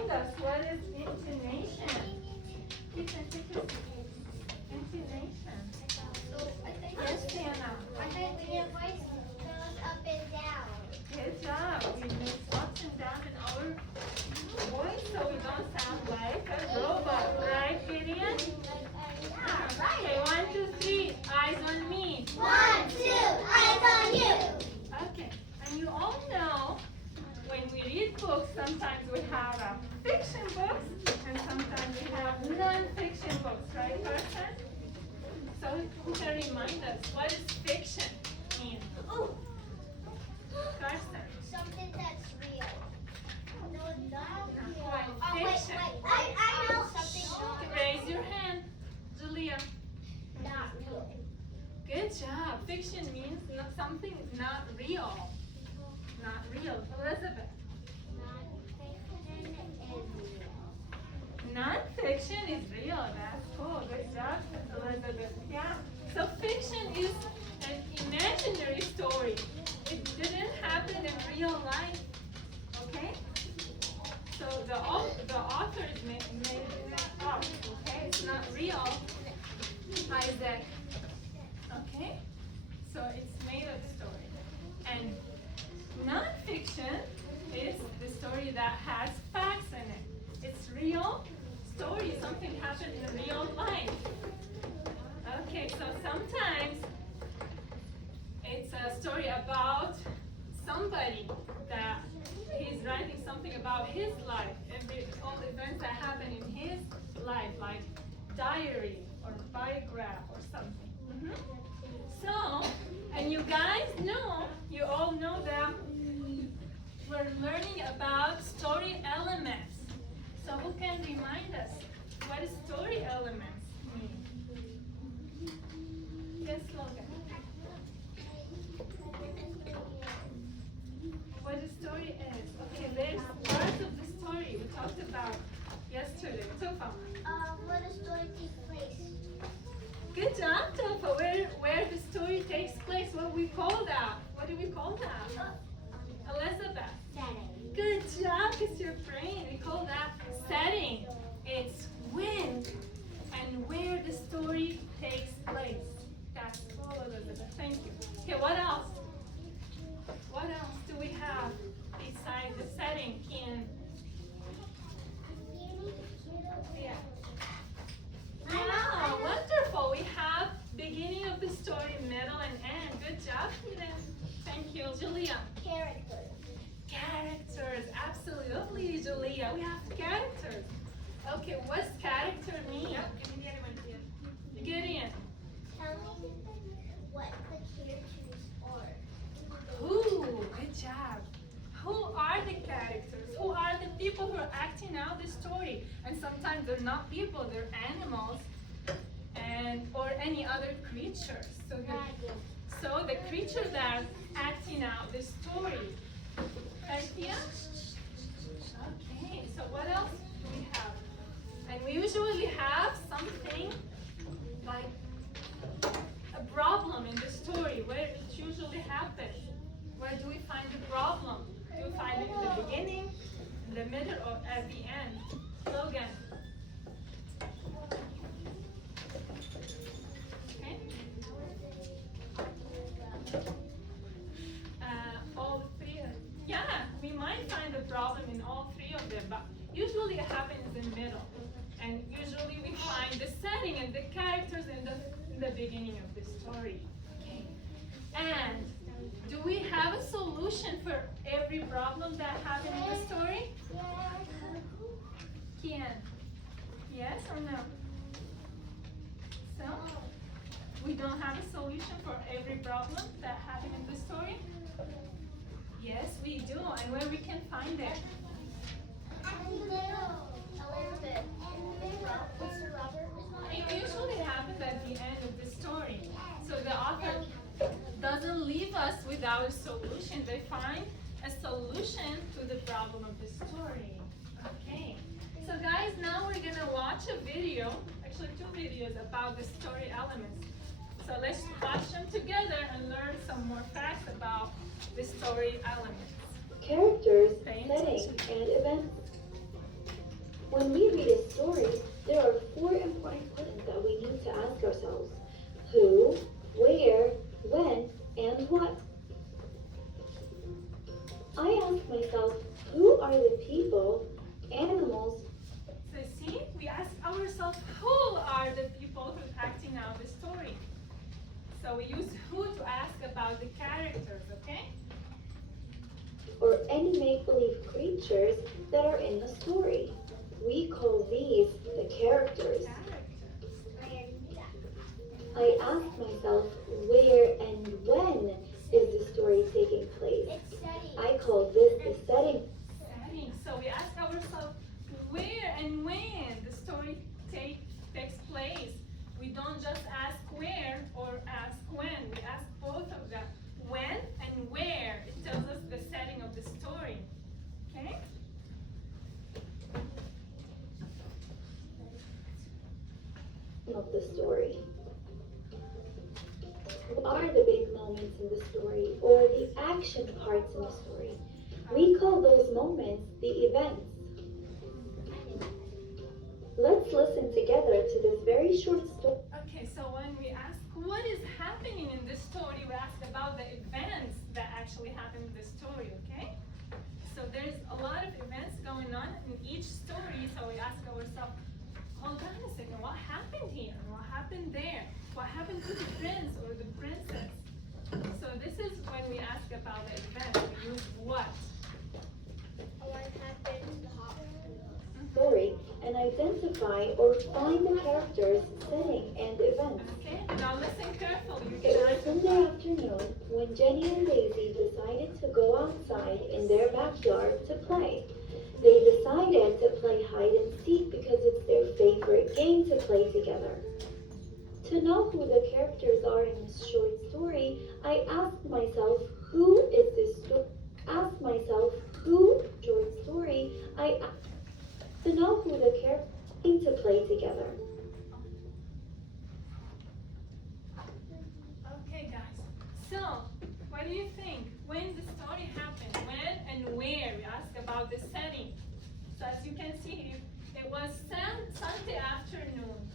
remind us what is intonation? Intonation. Yes, Sienna. Your voice goes up and down. Good job. We move ups and down in our voice so we don't sound like a robot. Right, Gideon? Okay, 1, 2, 3. Eyes on me. 1, 2, eyes on you. Okay, and you all know when we read books, sometimes we have fiction books and sometimes we have non-fiction books, right, Carson? So who can remind us what is fiction mean? Carson. Something that's real. No, not real. Fiction. I know something Raise your hand, Julia. not real. Good job. Fiction means something not real. Not real. Elizabeth. Non-fiction is real. That's cool. Good job, Elizabeth. Yeah. So fiction is an imaginary story. It didn't happen in real life. Okay? So the authors made it up. Okay? It's not real. Isaac. Okay? So it's made up story. And non-fiction is the story that has facts in it. It's real story, something happened in real life. Okay, so sometimes it's a story about somebody that he's writing something about his life, all the events that happen in his life, like diary or biograph or something. So, and you guys know, you all know that we're learning about story elements. So who can remind us what story elements mean? Yes, Logan. What a story is. Okay, there's parts of the story we talked about yesterday. Tofa. Where the story takes place. Good job, Tofa. Where the story takes place. What we call that? What do we call that? Elizabeth. Setting. Good job, it's your brain. We call that setting. It's when and where the story takes place. That's all, Elizabeth. Thank you. Okay, what else? What else do we have besides the setting in? Yeah. Wow, wonderful. We have beginning of the story, middle, and end. Good job, Eden. Thank you, Julia. Characters. Characters, absolutely, Julia. We have characters. Okay, what's character mean? Give me the other one, Gideon. Tell me what the characters are. Who? Good job. Who are the characters? Who are the people who are acting out the story? And sometimes they're not people, they're animals or any other creatures. So the creatures that are acting out the story. Idea? Okay, so what else do we have? And we usually have something like a problem in the story where it usually happens. Where do we find the problem? Do we find it in the beginning, in the middle, or at the end? Logan. Okay. All three. Yeah, we might find a problem in all three of them, but usually it happens in the middle. And usually we find the setting and the characters in the beginning of the story. Okay. And do we have a solution for every problem that happened in the story? Kian? Yes or no? So, we don't have a solution for every problem that happened in the story? Yes, we do. And where we can find it? It usually happens at the end of the story. So the author doesn't leave us without a solution. They find a solution to the problem of the story. Okay. So guys, now we're going to watch a video, actually 2 videos about the story elements. So let's watch them together and learn some more facts about the story elements. Characters, Pay setting, attention. and events. When we read a story, there are four important questions that we need to ask ourselves. Who, where, when, and what. I ask myself, who are the people, animals, So see, we ask ourselves, who are the people who are acting out the story? So we use who to ask about the characters, okay? or any make-believe creatures that are in the story? We call these the characters. I ask myself, where and when is the story taking place? I call this the setting. Setting. So we ask ourselves, where and when the story takes place. We don't just ask where or ask when. We ask both of them. When and where. It tells us the setting of the story. Okay? Of the story. What are the big moments in the story or the action parts in the story? We call those moments the events. Let's listen together to this very short story. Okay, so when we ask what is happening in the story, we ask about the events that actually happen in the story, okay? So there's a lot of events going on in each story, so we ask ourselves, hold on a second, what happened here? What happened there? What happened to the prince or the princess? So this is when we ask about the event. We use what? What happened to the hot Story and identify or find the characters, setting, and events. Okay, now listen carefully. You It can was Sunday afternoon when Jenny and Daisy decided to go outside in their backyard to play. They decided to play hide and seek because it's their favorite game to play together. To know who the characters are in this short story, I asked myself, who is this story? Ask myself, who short story? To know who the characters to play together. Okay, guys. So, what do you think? When the story happened, when and where? We ask about the setting. So, as you can see, it was Sunday afternoon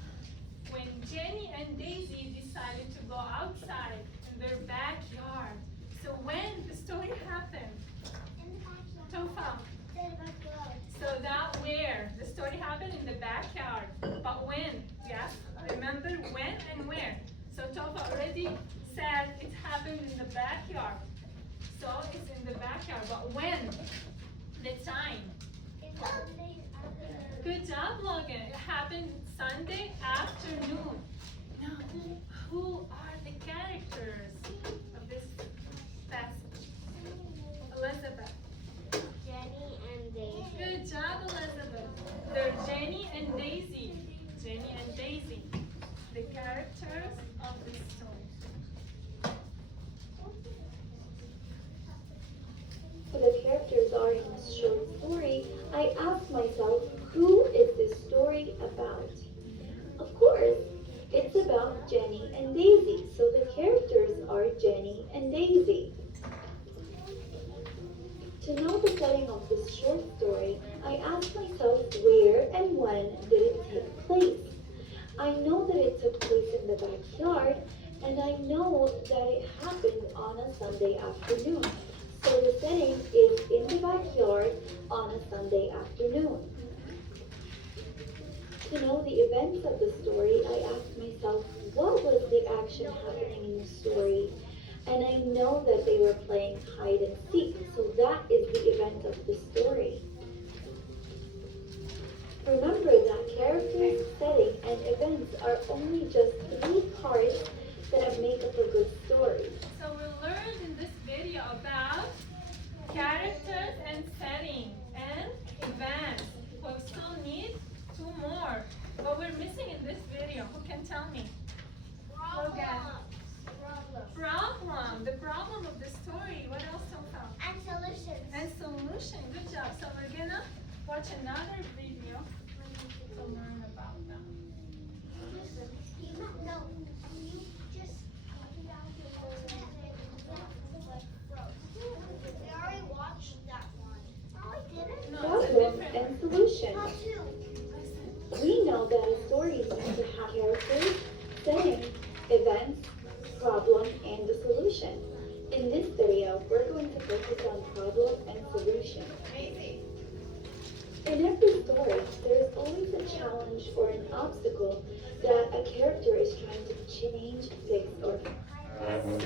when Jenny and Daisy decided to go outside in their backyard. So, when the story happened, in the backyard? Tofa. In the backyard. So that where? The story happened in the backyard. But when? Yes? Remember when and where? So Tofa already said it happened in the backyard. So it's in the backyard. But when? The time. In Sunday afternoon. Good job, Logan. It happened Sunday afternoon. Now, who are the characters of this passage? Elizabeth. Jenny and Daisy. Good job, Elizabeth. They're Jenny and Daisy. Jenny and Daisy, the characters of this story. Who the characters are in this short story, I asked myself, who is this story about? Of course, it's about Jenny and Daisy, so the characters are Jenny and Daisy. To know the setting of this short story, I asked myself, where and when did it take place? I know that it took place in the backyard, and I know that it happened on a Sunday afternoon. So the setting is in the backyard on a Sunday afternoon. To know the events of the story, I asked myself, what was the action happening in the story? And I know that they were playing hide and seek, so that is the event of the story. Remember that characters, setting, and events are only just 3 parts that make up a good story. So we learned in this video about characters and setting and events. We still need 2 more. What we're missing in this video, who can tell me? Problem. The problem of the story. What else, Tofa? And solutions. And solution. Good job. So we're gonna watch another video to learn about them. No, you just we already watched that one. Oh, I didn't? No, it's a Problem different and one. solution. How to? focus on problem and solution. In every story, there is always a challenge or an obstacle that a character is trying to change, fix, or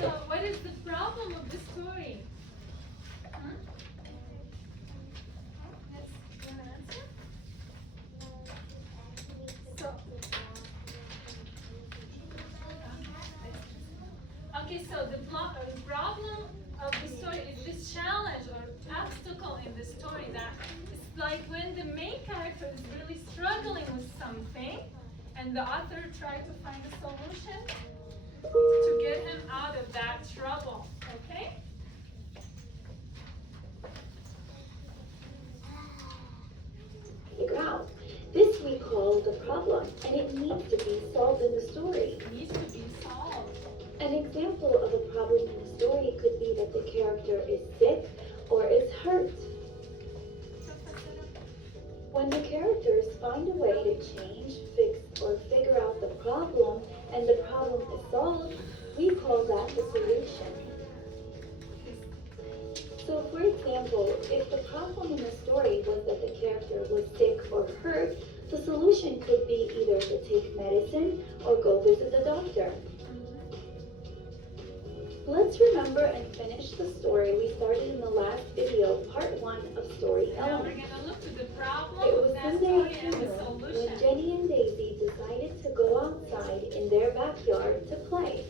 So, what is the problem of the story? Yes, you wanna answer? Okay, so the problem of the story is this challenge or obstacle in the story that it's like when the main character is really struggling with something and the author tries to find a solution to get him out of that trouble, okay? figure out. This we call the problem, and it needs to be solved in the story. It needs to be solved. An example of a problem in a story could be that the character is sick or is hurt. When the characters find a way to change, fix, or figure out the problem, and the problem is solved, we call that the solution. So, for example, if the problem in the story was that the character was sick or hurt, the solution could be either to take medicine or go visit the doctor. Let's remember and finish the story we started in the last video, part 1 of story Now we're elements. going to look to the problem It of was that Sunday story and the afternoon when solution. Jenny and Daisy decided to go outside in their backyard to play.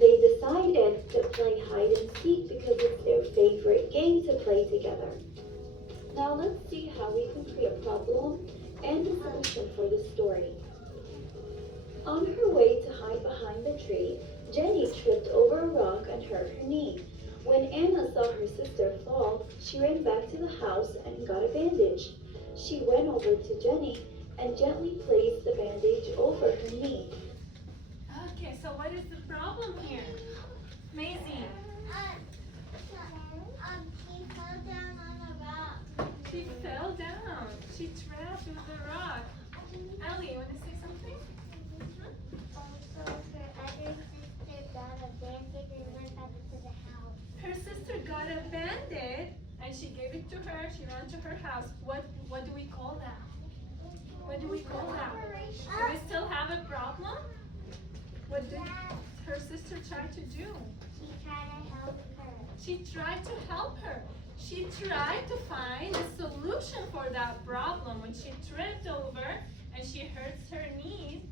They decided to play hide and seek because it's their favorite game to play together. Now let's see how we can create a problem and a solution for the story. On her way to hide behind the tree, Jenny tripped over a rock and hurt her knee. When Anna saw her sister fall, she ran back to the house and got a bandage. She went over to Jenny and gently placed the bandage over her knee. Okay, so what is the problem here? Maisie. She fell down on a rock. She fell down. She trapped with the rock. Ellie, you want to say something? Also, her other sister got a bandage and went back to the house. Her sister got a bandit and she gave it to her. She ran to her house. What do we call that? What do we call that? Do we still have a problem? What did her sister try to do? She tried to help her. She tried to help her. She tried to find a solution for that problem when she tripped over and she hurts her knee.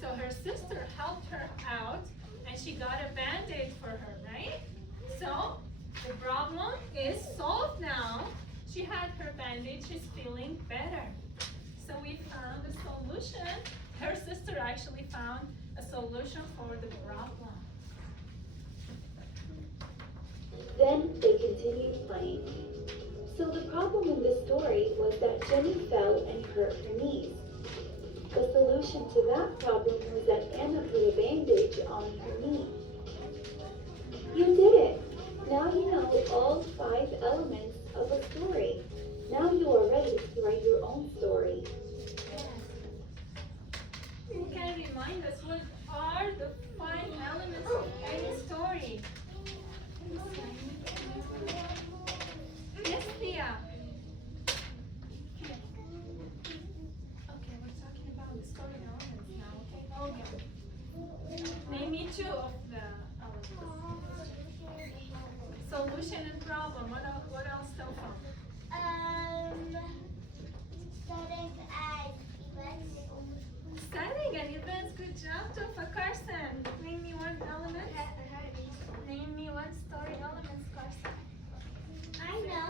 So her sister helped her out and she got a band-aid for her, right? So the problem is solved now. She had her bandage, she's feeling better. So we found a solution. Her sister actually found a solution for the problem. Then they continued playing. So the problem in the story was that Jenny fell and hurt her knees. The solution to that problem was that Anna put a bandage on her knee. You did it! Now you know all 5 elements of a story. Now you are ready to write your own story. Who can remind us what are the 5 elements of any story? Yes, Thea. Okay, we're talking about the story elements now. Okay, Logan. Name me 2 of the elements. Solution and problem. What else, Tofa? Setting and events. Setting and events. Good job, Tofa. Carson, name me 1 element. Name me 1 story element, Carson. I know.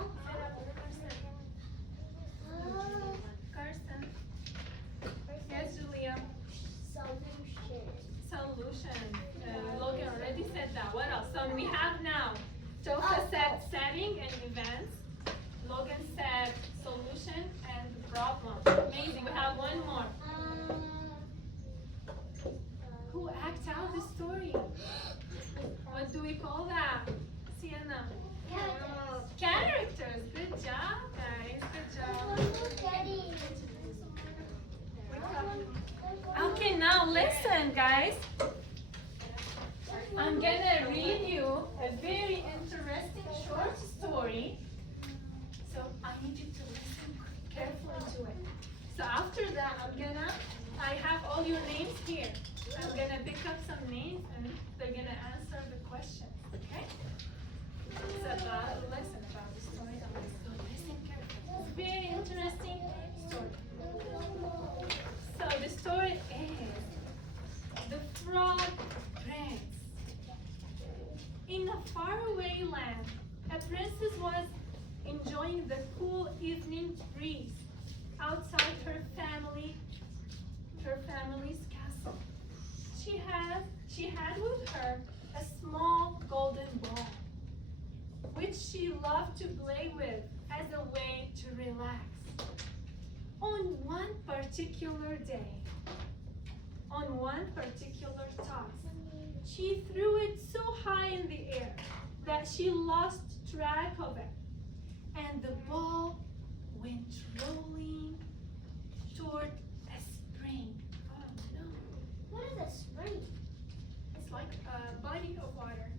Carson. Yes, Julia. Solution. Solution. Logan already said that. What else? So we have now. Tofa said setting and events. Logan said solution and problem. Amazing. We have 1 more. Who acts out the story? What do we call that? Sienna. Characters. Good job, guys. Good job. Okay, now listen, guys. I'm gonna read you a very interesting short story. So I need you to listen carefully to it. So after that, I have all your names here. I'm gonna pick up some names and they're gonna answer the questions, okay? It's about a lesson about the story of this. So listen carefully. It's a very interesting story. So the story is The Frog Prince. In a faraway land, a princess was enjoying the cool evening breeze outside her family's castle. She had with her a small golden ball, which she loved to play with as a way to relax. On one particular task, she threw it so high in the air that she lost track of it, and the ball went rolling toward a spring. Oh no. What is a spring? It's like a body of water,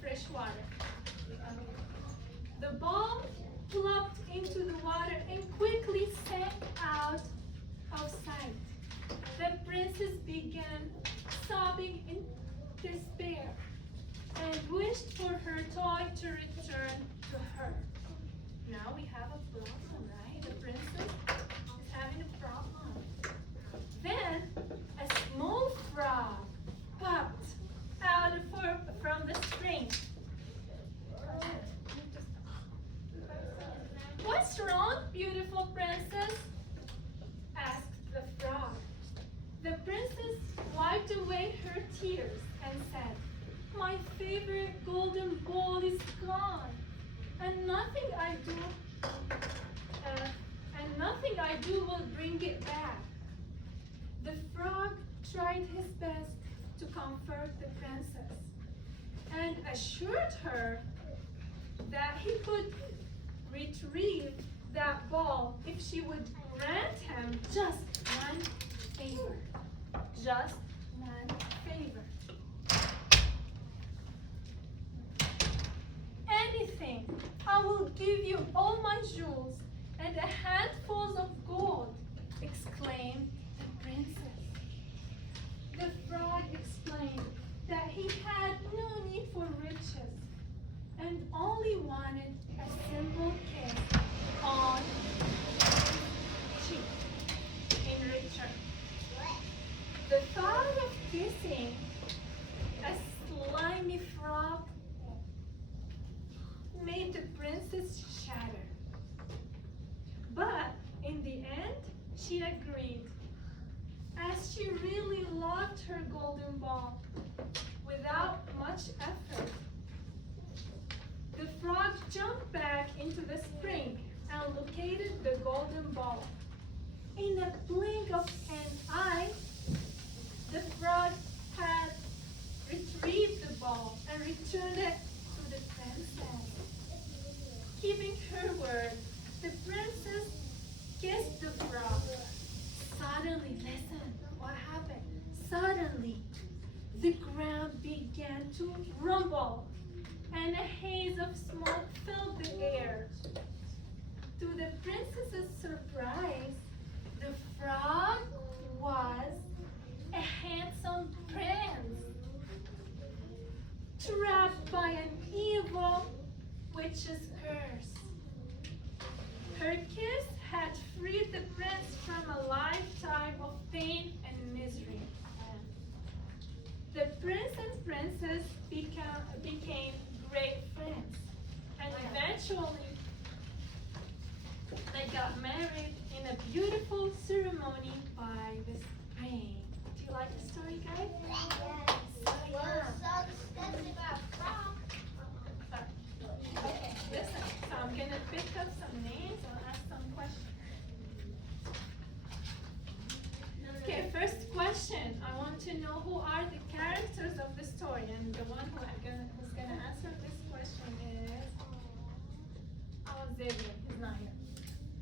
fresh water. The ball plopped into the water and quickly sank out of sight. The princess began sobbing in despair and wished for her toy to return to her. Now we have a problem, right? The princess is having a problem. Then a small frog popped out from the spring. What's wrong, beautiful princess? Asked the frog. The princess wiped away her tears and said, "My favorite golden ball is gone, and nothing I do will bring it back." The frog tried his best to comfort the princess and assured her that he could retrieve that ball if she would grant him just one favor. Just one favor. "Anything. I will give you all my jewels and a handful of gold," exclaimed the princess. The frog explained that he had no need for riches and only wanted a simple kiss on his cheek in return. The thought of kissing a slimy frog made the princess shudder. But in the end, she agreed, as she really loved her golden ball. Without much effort, the frog jumped back into the spring and located the golden ball. In a blink of an eye, the frog had retrieved the ball and returned it to the princess. Keeping her word, the princess kissed the frog. Suddenly, listen, what happened? Suddenly, the ground began to rumble and a haze of smoke filled the air. To the princess's surprise, the frog was a handsome prince, trapped by an evil witch's curse. Her kiss had freed the prince from a lifetime of pain and misery. The prince and princess became great friends, and eventually they got married in a beautiful ceremony by the spring. Do you like the story, guys? Yes. Okay, listen. So I'm gonna pick up some names and ask some questions. Okay, first question. I want to know who are the characters of the story, and the one who's gonna answer this question is Xavier. He's not here.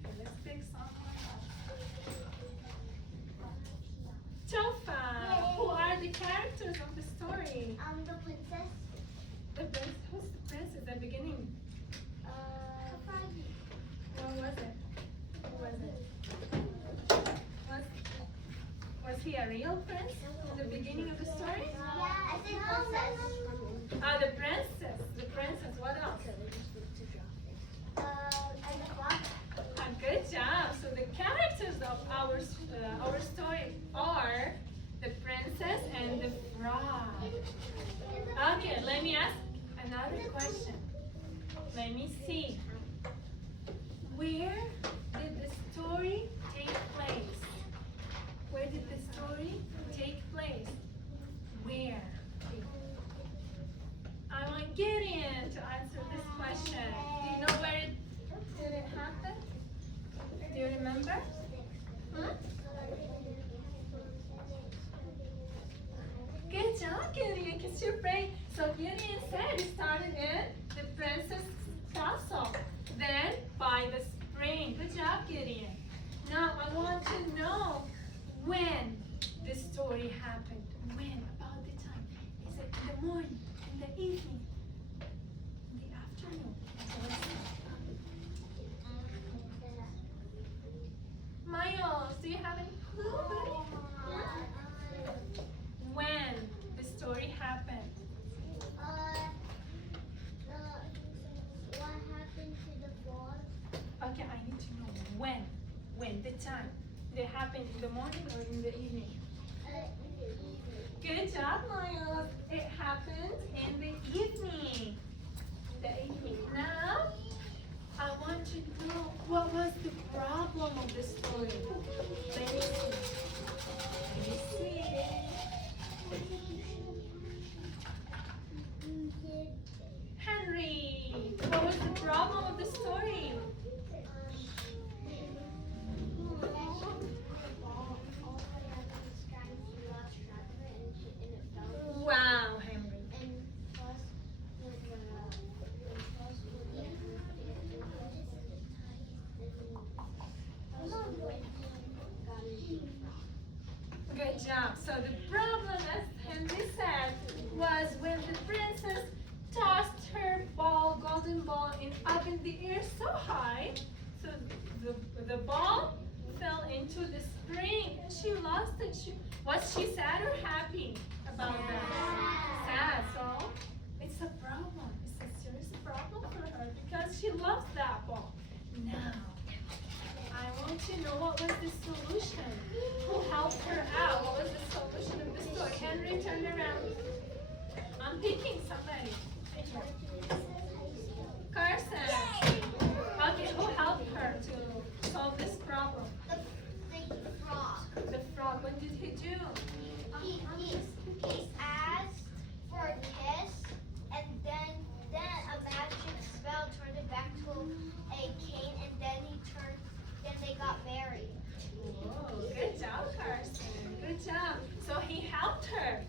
Okay, let's pick someone else. Tofa, who are the characters of the story? The princess. The prince. Who's a real prince in the beginning of the story? Yeah, I think princess. Ah, the princess. The princess. What else? And the frog. Ah, good job. So the characters of our story are the princess and the frog. Okay, let me ask another question. Let me see. Where did the story take place? Where did the story take place? Where? I want Gideon to answer this question. Do you know where did it happen? Do you remember? Hmm? Good job, Gideon, because you're brave. So Gideon said it started in the princess castle. Then by the spring. Good job, Gideon. Now I want to know when this story happened. When? About the time. Is it in the morning? In the evening? In the afternoon? Miles, do you have any clue, buddy? When the story happened? What happened to the frog? Okay, I need to know when. When, the time. Did it happen in the morning or in the evening? Good job, Miles. It happened in the evening. The evening. Now, I want to know what was the problem of the story. Let me see. Let me see. Henry, what was the problem of the story? Wow, Henry. Good job. So the problem, as Henry said, was when the princess tossed her ball, golden ball, up in the air so high, so the ball fell into the spring and she lost it. Was she sad or happy about that? Sad. So it's a problem. It's a serious problem for her because she loves that ball. Now, I want to know what was the solution. Who helped her out? What was the solution of the story? Henry, turn around. I'm thinking somebody. Carson. Okay, who helped her to solve this problem? The frog. The frog. What did he do? He asked for a kiss, and then a magic spell turned it back to a cane, and then they got married. Whoa, good job, Carson. Good job. So he helped her.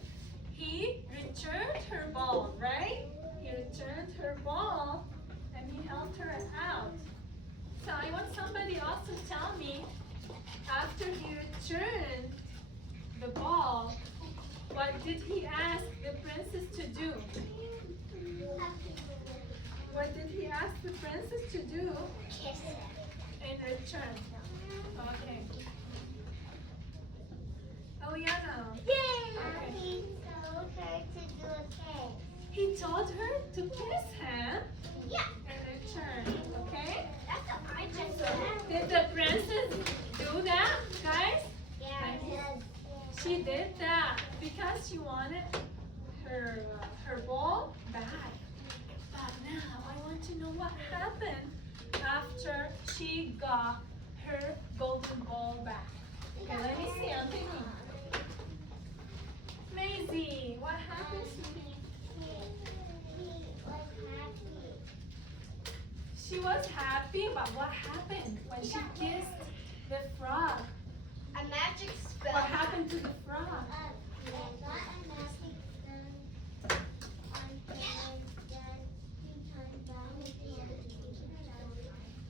He returned her ball, right? He returned her ball and he helped her out. So I want somebody else to tell me, after he returned the ball, what did he ask the princess to do? What did he ask the princess to do Kiss him. in return? Okay. Eliana. Yeah. He told her to do a kiss. He told her to kiss him Yeah. in return, okay? That's a princess. Did the princess do that, guys? Yeah. She did that because she wanted her ball back. But now I want to know what happened after she got her golden ball back. Okay, let me see. I'm thinking. Maisie, what happened, sweetie? She was happy, but what happened when she kissed the frog? A magic spell. What happened to the frog?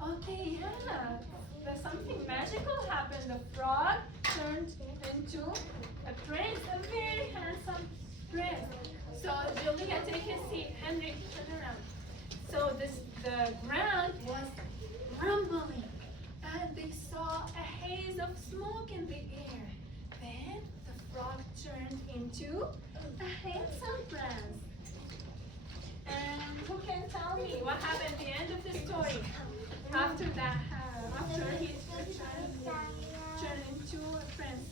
Okay, yeah. There's something magical happened. The frog turned into a prince, a very handsome prince. So Julia, take a seat. Henry, turn around. So the ground was rumbling, and they saw a haze of smoke in the air. Then the frog turned into a handsome prince. And who can tell me what happened at the end of the story? After that, after he turned into a prince.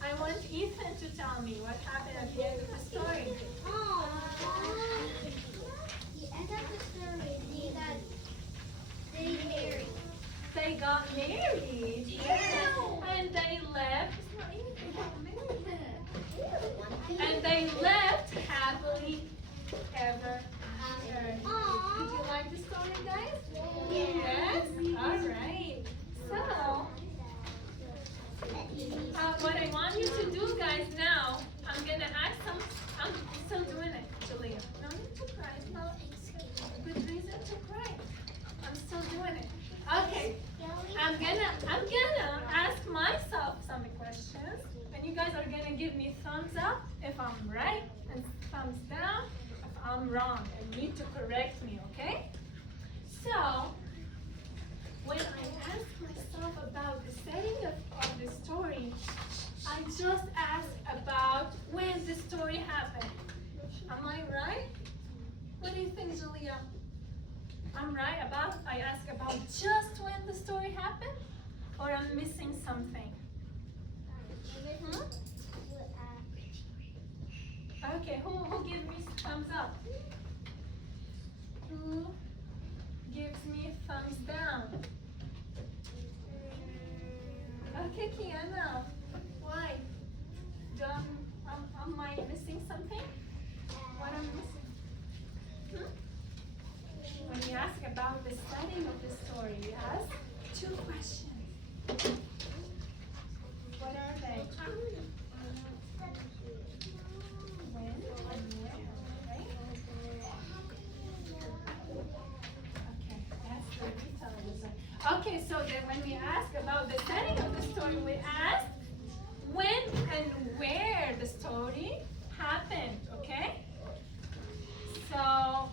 I want Ethan to tell me what happened at the end of the story. The end of the story, they married. They got married. Yes. And they left. And they left happily ever after. Did you like the story, guys? Yes? All right. So, what I want you to do, guys, now, I'm going to ask some, I'm still doing it, Julia. No need to cry. No, it's good reason to cry. I'm still doing it. Okay. I'm gonna ask myself some questions, and you guys are gonna give me thumbs up if I'm right, and thumbs down if I'm wrong, and need to correct me, okay? So, when I ask myself about the setting of the story, I just ask about when the story happened. Am I right? What do you think, Julia? I'm right about, I ask about just when the story happened? Or I'm missing something? Okay, who gives me thumbs up? Who gives me thumbs down? Okay, Kiana. Why? Am I missing something? What am I missing? When you ask about the setting of the story, you ask 2 questions. What are they? When and where, right? Okay, that's the detail of the story. Okay, so then when we ask about the setting of the story, we ask when and where the story happened, okay? So,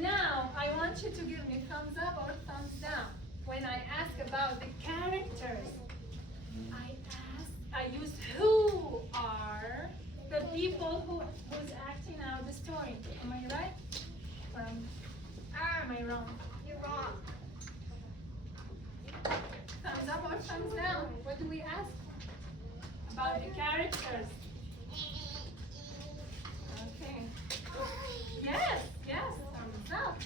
now, I want you to give me thumbs up or thumbs down. When I ask about the characters, I use who are the people who's acting out the story. Am I right? Or am I wrong? You're wrong. Thumbs up or thumbs down? What do we ask? About the characters. Okay. Yes, thumbs up.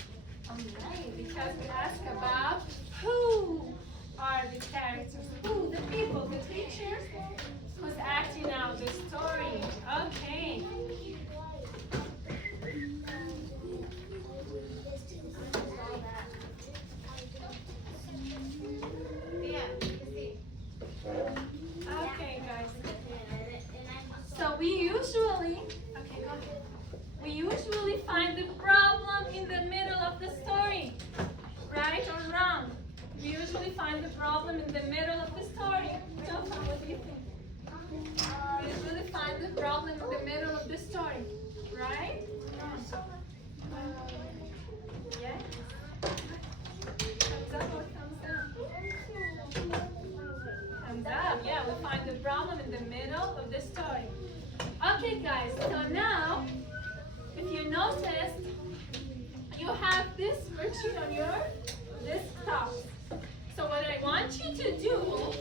Alright, because we ask about who are the characters, who, the people, the teachers, who's acting out the story. Okay. Okay, guys. So we usually find the problem in the middle of the story. Right or wrong? We usually find the problem in the middle of the story. Jofa, what do you think? We usually find the problem in the middle of the story. Right? Yeah? Thumbs up or thumbs down? Thumbs up. Yeah, we find the problem in the middle of the story. Okay, guys. So now, if you noticed, you have this worksheet on your desktop. So what I want you to do,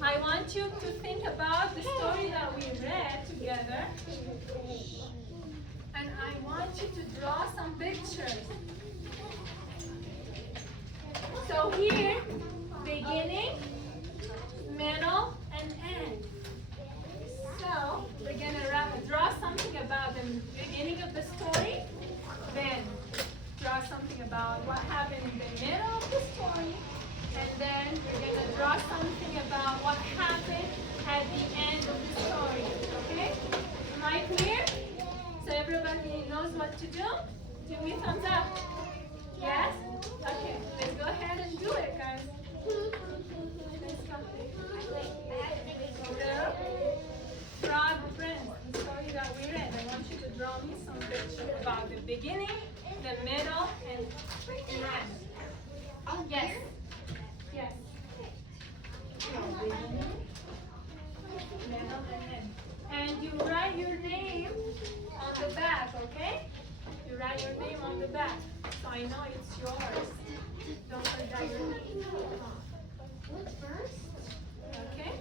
I want you to think about the story that we read together. And I want you to draw some pictures. So here, beginning, middle, and end. So we're going to draw something about the beginning of the story, then draw something about what happened in the middle of the story, and then we're going to draw something about what happened at the end of the story. Okay? Am I clear? So everybody knows what to do? Give me a thumbs up. Yes? Okay, let's go ahead and do it, guys. Let's go. The Frog Prince, the story that we read. I want you to draw me some pictures about the beginning, the middle, and the end. Oh, yes. Yes. Beginning, Middle and end. And you write your name on the back, okay? You write your name on the back, so I know it's yours. Don't forget your name. What's first? Okay?